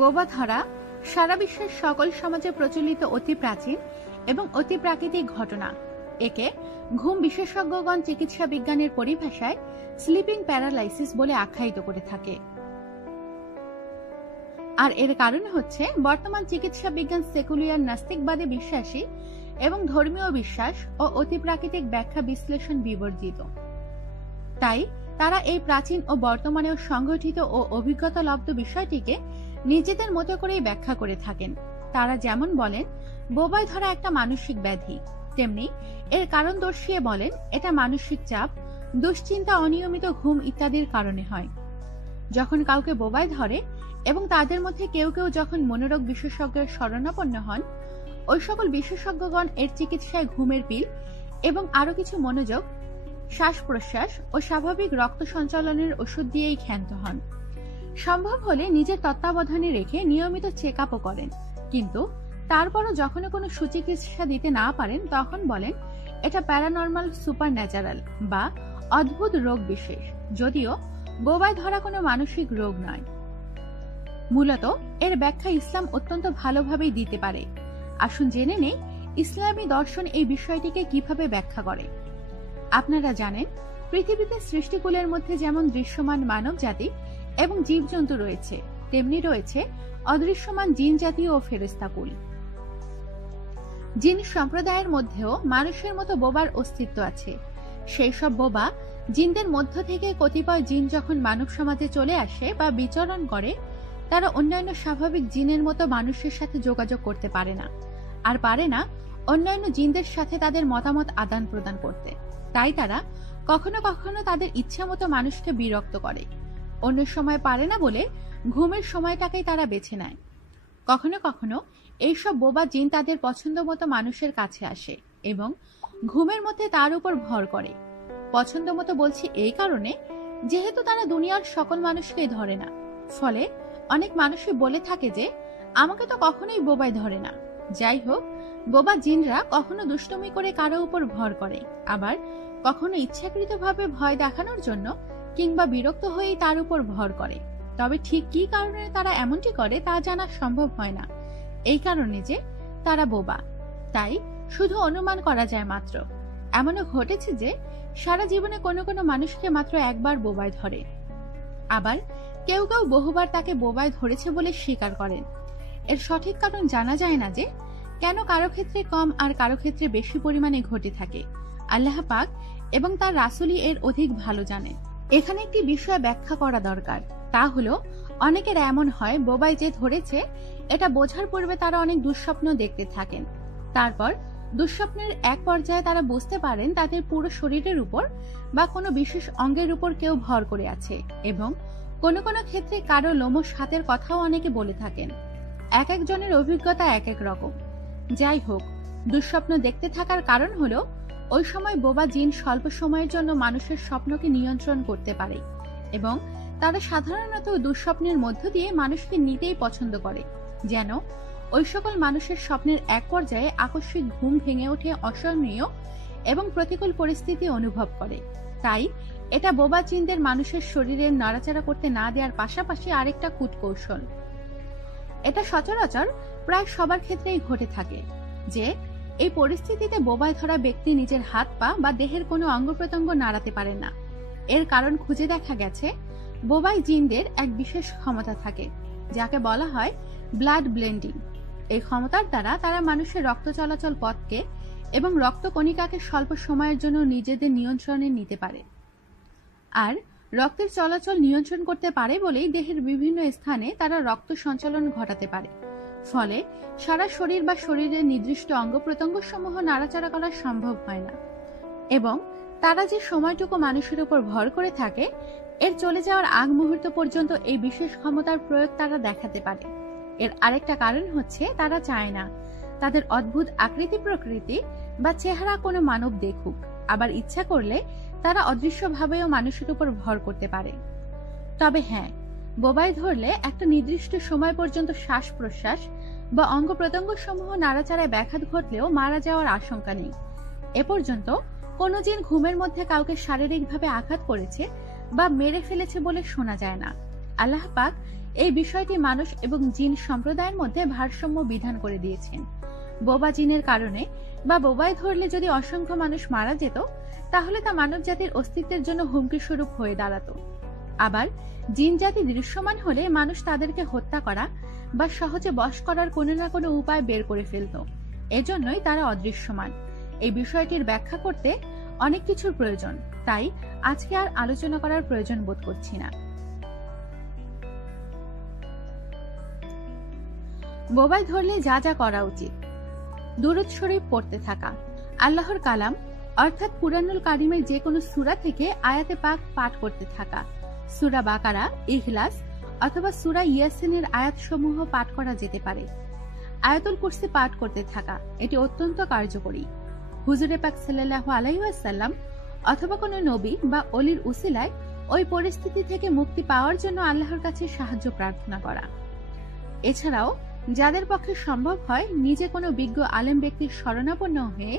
বোবা ধরা সারা বিশ্বের সকল সমাজে প্রচলিত অতি প্রাচীন এবং অতি প্রাকৃতিক ঘটনা। একে ঘুম বিশেষজ্ঞগণ চিকিৎসা বিজ্ঞানের পরিভাষায় স্লিপিং প্যারালাইসিস বলে আখ্যায়িত করে থাকে। আর এর কারণ হচ্ছে বর্তমান চিকিৎসা বিজ্ঞান সেকুলিয়ার নাস্তিকবাদে বিশ্বাসী এবং ধর্মীয় বিশ্বাস ও অতি প্রাকৃতিক ব্যাখ্যা বিশ্লেষণ বিবর্জিত। তাই তারা এই প্রাচীন ও বর্তমানেও সংগঠিত ও অভিজ্ঞতালব্ধ বিষয়টিকে নিজেদের মতো করেই ব্যাখ্যা করে থাকেন। তারা যেমন বলেন বোবায় ধরা একটা মানসিক ব্যাধি, তেমনি এর কারণ দর্শিয়ে বলেন এটা মানসিক চাপ, দুশ্চিন্তা, অনিয়মিত ঘুম ইত্যাদির কারণে হয়। যখন কাউকে বোবায় ধরে এবং তাদের মধ্যে কেউ কেউ যখন মনোরোগ বিশেষজ্ঞের শরণাপন্ন হন, ওই সকল বিশেষজ্ঞগণ এর চিকিৎসায় ঘুমের পিল এবং আরো কিছু মনোযোগ, শ্বাস প্রশ্বাস ও স্বাভাবিক রক্ত সঞ্চালনের ওষুধ দিয়েই ক্ষান্ত হন। সম্ভব হলে নিজের তত্ত্বাবধানে রেখে নিয়মিত চেক আপও করেন, কিন্তু তারপরও যখন কোনো সুচিকিৎসা দিতে না পারেন তখন বলেন এটা প্যারানর্মাল সুপারন্যাচারাল বা অদ্ভুত রোগ বিশেষ, যদিও বোবায় ধরা কোনো মানসিক রোগ নয়। মূলত এর ব্যাখ্যা ইসলাম অত্যন্ত ভালোভাবেই দিতে পারে। আসুন জেনে নেই ইসলামী দর্শন এই বিষয়টিকে কিভাবে ব্যাখ্যা করে। আপনারা জানেন পৃথিবীতে সৃষ্টিকুলের মধ্যে যেমন দৃশ্যমান মানব জাতি এবং জীবজন্তু রয়েছে, তেমনি রয়েছে অদৃশ্যমান জিন জাতি ও ফেরেশতাকুল। জিন সম্প্রদায়ের মধ্যেও মানুষের মতো বোবার অস্তিত্ব আছে। সেই সব বোবা জিনদের মধ্য থেকে কতিপয় জিন যখন মানব সমাজে চলে আসে বা বিচরণ করে, তারা অন্যান্য স্বাভাবিক জিনের মতো মানুষের সাথে যোগাযোগ করতে পারে না, আর পারে না অন্যান্য জিনদের সাথে তাদের মতামত আদান প্রদান করতে। তাই তারা কখনো কখনো তাদের ইচ্ছা মতো মানুষকে বিরক্ত করে। অন্য সময় পারে না বলে ঘুমের সময়টাকেই তারা বেছে নেয়। কখনো কখনো এইসব বোবা জিন তাদের পছন্দ মতো মানুষের কাছে আসে এবং ঘুমের মধ্যে তার উপর ভর করে। পছন্দ মতো বলছি এই কারণে, যেহেতু তারা দুনিয়ার সকল মানুষকেই ধরে না। ফলে অনেক মানুষই বলে থাকে যে আমাকে তো কখনোই বোবায় ধরে না। যাই হোক, বোবা জিনরা কখনো দুষ্টুমি করে কারো উপর ভর করে, আবার কখনো ইচ্ছাকৃতভাবে ভয় দেখানোর জন্য কিংবা বিরক্ত হয়েই তার উপর ভর করে। তবে ঠিক কি কারণে তারা এমনটি করে তা জানা সম্ভব হয় না, এই কারণে যে তারা বোবা। তাই শুধু অনুমান করা যায় মাত্র। এমনও ঘটেছে যে সারা জীবনে কোনো কোনো মানুষকে মাত্র একবার বোবায় ধরে, আবার কেউ কেউ বহুবার তাকে বোবায় ধরেছে বলে স্বীকার করেন। এর সঠিক কারণ জানা যায় না যে কেন কারো ক্ষেত্রে কম আর কারো ক্ষেত্রে বেশি পরিমাণে ঘটে থাকে। আল্লাহ পাক এবং তার রাসূলই এর অধিক ভালো জানেন। এখানে একটি বিষয় ব্যাখ্যা করা দরকার, তা হলো অনেকের এমন হয় বোবায় যে ধরেছে এটা বোঝার পূর্বে তারা অনেক দুঃস্বপ্ন দেখতে থাকেন। তারপর দুঃস্বপ্নের এক পর্যায়ে তারা বুঝতে পারেন তাদের পুরো শরীরের উপর বা কোনো বিশেষ অঙ্গের উপর কেউ ভর করে আছে, এবং কোনো কোনো ক্ষেত্রে কারো লোমশ হাতের কথাও অনেকে বলে থাকেন। এক একজনের অভিজ্ঞতা এক এক রকম। যাই হোক, দুঃস্বপ্ন দেখতে থাকার কারণ হলো ওই সময় বোবা জিন স্বল্প সময়ের জন্য মানুষের স্বপ্নকে নিয়ন্ত্রণ করতে পারে, এবং তারা সাধারণত দুঃস্বপ্নের মধ্য দিয়ে মানুষকে নিতেই পছন্দ করে, যেন ওই সকল মানুষের স্বপ্নের এক পর্যায়ে আকস্মিক ঘুম ভেঙে ওঠে অসহনীয় এবং প্রতিকূল পরিস্থিতি অনুভব করে। তাই এটা বোবা জিনদের মানুষের শরীরের নড়াচড়া করতে না দেওয়ার পাশাপাশি আরেকটা কূটকৌশল। এটা সচরাচর প্রায় সবার ক্ষেত্রেই ঘটে থাকে যে এই পরিস্থিতিতে বোবায় ধরা ব্যক্তি নিজের হাত পা বা দেহের কোনো অঙ্গ প্রত্যঙ্গ নাড়াতে পারে না। এর কারণ খুঁজে দেখা গেছে বোবায় জিনদের এক বিশেষ ক্ষমতা থাকে, যাকে বলা হয় ব্লাড ব্লেন্ডিং। এই ক্ষমতার দ্বারা তারা মানুষের রক্ত চলাচল পথকে এবং রক্তকণিকাকে স্বল্প সময়ের জন্য নিজেদের নিয়ন্ত্রণে নিতে পারে। আর রক্তের চলাচল নিয়ন্ত্রণ করতে পারে বলেই দেহের বিভিন্ন স্থানে তারা রক্ত সঞ্চালন ঘটাতে পারে। ফলে সারা শরীর বা শরীরের নির্দিষ্ট অঙ্গ প্রত্যঙ্গ সমূহ নাড়াচাড়া করা সম্ভব হয় না, এবং তারা যে সময়টুকু মানুষের উপর ভর করে থাকে এর চলে যাওয়ার আগ মুহূর্ত পর্যন্ত এই বিশেষ ক্ষমতার প্রয়োগ তারা দেখাতে পারে। এর আরেকটা কারণ হচ্ছে তারা চায় না তাদের অদ্ভুত আকৃতি প্রকৃতি বা চেহারা কোনো মানব দেখুক, আবার ইচ্ছা করলে তারা অদৃশ্যভাবেও মানুষের উপর ভর করতে পারে। তবে হ্যাঁ, বোবায় ধরলে একটা নির্দিষ্ট সময় পর্যন্ত শ্বাস প্রশ্বাস বা অঙ্গ প্রত্যঙ্গ সমূহ নাড়াচাড়ায় ব্যাঘাত ঘটলেও মারা যাওয়ার আশঙ্কা নেই। এ পর্যন্ত কোনো জিন ঘুমের মধ্যে কাউকে শারীরিকভাবে আঘাত করেছে বা মেরে ফেলেছে বলে শোনা যায় না। আল্লাহ পাক এই বিষয়টি মানুষ এবং জিন সম্প্রদায়ের মধ্যে ভারসাম্য বিধান করে দিয়েছেন। বোবা জিনের কারণে বা বোবায় ধরলে যদি অসংখ্য মানুষ মারা যেত, তাহলে তা মানব জাতির অস্তিত্বের জন্য হুমকি স্বরূপ হয়ে দাঁড়াতো। আবার জিন জাতি দৃশ্যমান হলে মানুষ তাদেরকে হত্যা করা বা সহজে বশ করার কোনো না কোনো উপায় বের করে ফেলত। এজন্যই তারা অদৃশ্যমান। এই বিষয়টির ব্যাখ্যা করতে অনেক কিছুর প্রয়োজন, তাই আজকে আর আলোচনা করার প্রয়োজন বোধ করছি না। বোবায় ধরলে যা যা করা উচিত: দুরূদ শরীফ পড়তে থাকা, আল্লাহর কালাম অর্থাৎ কুরআনুল কারিমের যে কোনো সূরা থেকে আয়াতে পাক পাঠ করতে থাকা, সূরা বাকারা, ইখলাস অথবা সূরা ইয়াসিনের আয়াতসমূহ পাঠ করা যেতে পারে। আয়াতুল কুরসি পাঠ করতে থাকা, এটি অত্যন্ত কার্যকরী। হুজুরে পাক সাল্লাল্লাহু আলাইহি ওয়াসাল্লাম অথবা কোনো নবী বা অলির উসিলায় ওই পরিস্থিতি থেকে মুক্তি পাওয়ার জন্য আল্লাহর কাছে সাহায্য প্রার্থনা করা। এছাড়াও যাদের পক্ষে সম্ভব হয়, নিজে কোনো বিজ্ঞ আলেম ব্যক্তির শরণাপন্ন হয়ে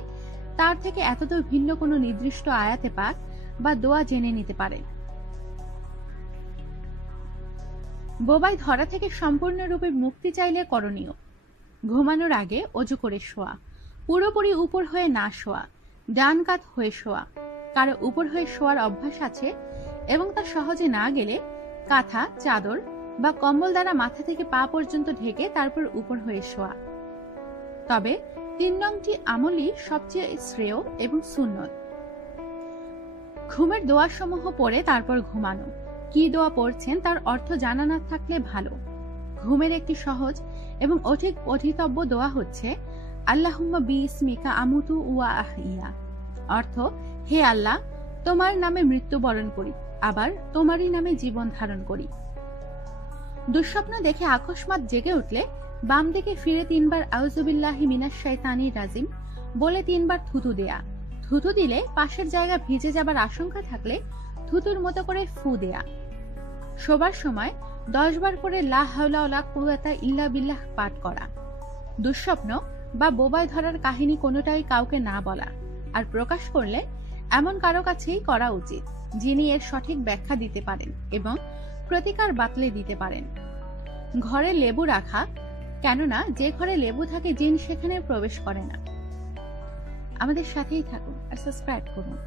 তার থেকে এতদূর ভিন্ন কোনো নির্দিষ্ট আয়াতে পাক বা দোয়া জেনে নিতে পারে। বোবায় ধরা থেকে সম্পূর্ণরূপে মুক্তি চাইলে করণীয়: ঘুমানোর আগে অজু করে শোয়া, পুরোপুরি উপর হয়ে না শোয়া, ডান কাত হয়ে শোয়া। কারো উপর হয়ে শোয়ার অভ্যাস আছে এবং তা সহজে না গেলে কাঁথা, চাদর বা কম্বল দ্বারা মাথা থেকে পা পর্যন্ত ঢেকে তারপর উপর হয়ে শোয়া। তবে ৩ নংটি আমলই সবচেয়ে শ্রেয় এবং সুন্নত। ঘুমের দোয়াসমূহ পড়ে তারপর ঘুমানো। কি দোয়া পড়ছেন তার অর্থ জানা না থাকলে ভালো। ঘুমের একটি সহজ এবং অধিক পঠিতব্য দোয়া হচ্ছে আল্লাহুম্মা বিইসমিকা আমুতু ওয়া আহইয়া, অর্থ হে আল্লাহ, তোমার নামে মৃত্যুবরণ করি, আবার তোমারই নামে জীবন ধারণ করি। দুঃস্বপ্ন দেখে আকস্মাৎ জেগে উঠলে বাম দিকে ফিরে ৩ বার আউযুবিল্লাহি মিনাশ শাইতানির রাজিম বলে ৩ বার থুতু দেয়া। থুতু দিলে পাশের জায়গা ভিজে যাবার আশঙ্কা থাকলে থুতুর মতো করে ফু দেয়া। শোবার সময় 10 বার করে লা হাওলা ওয়ালা কুওয়াতা ইল্লা বিল্লাহ পাঠ করা। দুঃস্বপ্ন বা বোবায় ধরার কাহিনী কোনোটাই কাউকে না বলা, আর প্রকাশ করলে এমন কারো কাছেই করা উচিত যিনি এর সঠিক ব্যাখ্যা দিতে পারেন এবং প্রতিকার বাতলে দিতে পারেন। ঘরে লেবু রাখা, কেননা যে ঘরে লেবু থাকে জিন সেখানে প্রবেশ করে না। আমাদের সাথেই থাকুন আর সাবস্ক্রাইব করুন।